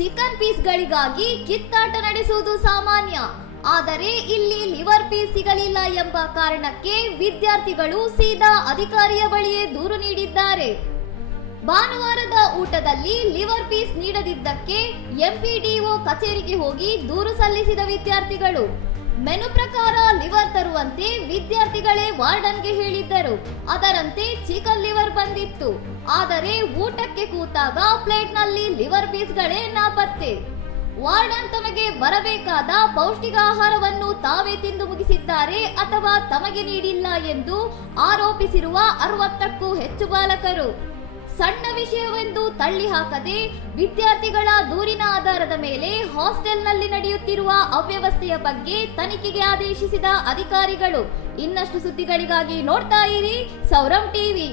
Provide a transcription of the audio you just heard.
Chicken ಪೀಸ್ಗಳಿಗಾಗಿ ಕಿತ್ತಾಟ ನಡೆಸುವುದು ಸಾಮಾನ್ಯ. ಆದರೆ ಇಲ್ಲಿ ಲಿವರ್ ಪೀಸ್ ಸಿಗಲಿಲ್ಲ ಎಂಬ ಕಾರಣಕ್ಕೆ ವಿದ್ಯಾರ್ಥಿಗಳು ಸೀದಾ ಅಧಿಕಾರಿಯ ಬಳಿಯೇ ದೂರು ನೀಡಿದ್ದಾರೆ. ಭಾನುವಾರದ ಊಟದಲ್ಲಿ ಲಿವರ್ ಪೀಸ್ ನೀಡದಿದ್ದಕ್ಕೆ ಎಂಪಿಡಿಒ ಕಚೇರಿಗೆ ಹೋಗಿ ದೂರು ಸಲ್ಲಿಸಿದ ವಿದ್ಯಾರ್ಥಿಗಳು. ಮೆನು ಪ್ರಕಾರ ಲಿವರ್ ತರುವಂತೆ ವಿದ್ಯಾರ್ಥಿಗಳೇ ವಾರ್ಡನ್ಗೆ ಹೇಳಿದ್ದರು. ಅದರಂತೆ ಚಿಕನ್ ಲಿವರ್ ಬಂದಿತ್ತು. ಆದರೆ ಊಟಕ್ಕೆ ಕೂತಾಗ ಪ್ಲೇಟ್ನಲ್ಲಿ ಲಿವರ್ ಪೀಸ್ಗಳೇ ನಾಪತ್ತೆ. ವಾರ್ಡನ್ ತಮಗೆ ಬರಬೇಕಾದ ಪೌಷ್ಟಿಕ ಆಹಾರವನ್ನು ತಾವೇ ತಿಂದು ಮುಗಿಸಿದ್ದಾರೆ ಅಥವಾ ತಮಗೆ ನೀಡಿಲ್ಲ ಎಂದು ಆರೋಪಿಸಿರುವ ಅರವತ್ತಕ್ಕೂ ಹೆಚ್ಚು ಬಾಲಕರು. ಸಣ್ಣ ವಿಷಯವೆಂದು ತಳ್ಳಿ ಹಾಕದೆ ವಿದ್ಯಾರ್ಥಿಗಳ ದೂರಿನ ಆಧಾರದ ಮೇಲೆ ಹಾಸ್ಟೆಲ್ನಲ್ಲಿ ನಡೆಯುತ್ತಿರುವ ಅವ್ಯವಸ್ಥೆಯ ಬಗ್ಗೆ ತನಿಖೆಗೆ ಆದೇಶಿಸಿದ ಅಧಿಕಾರಿಗಳು. ಇನ್ನಷ್ಟು ಸುದ್ದಿಗಳಿಗಾಗಿ ನೋಡ್ತಾ ಇರಿ ಸೌರಂ ಟಿವಿ.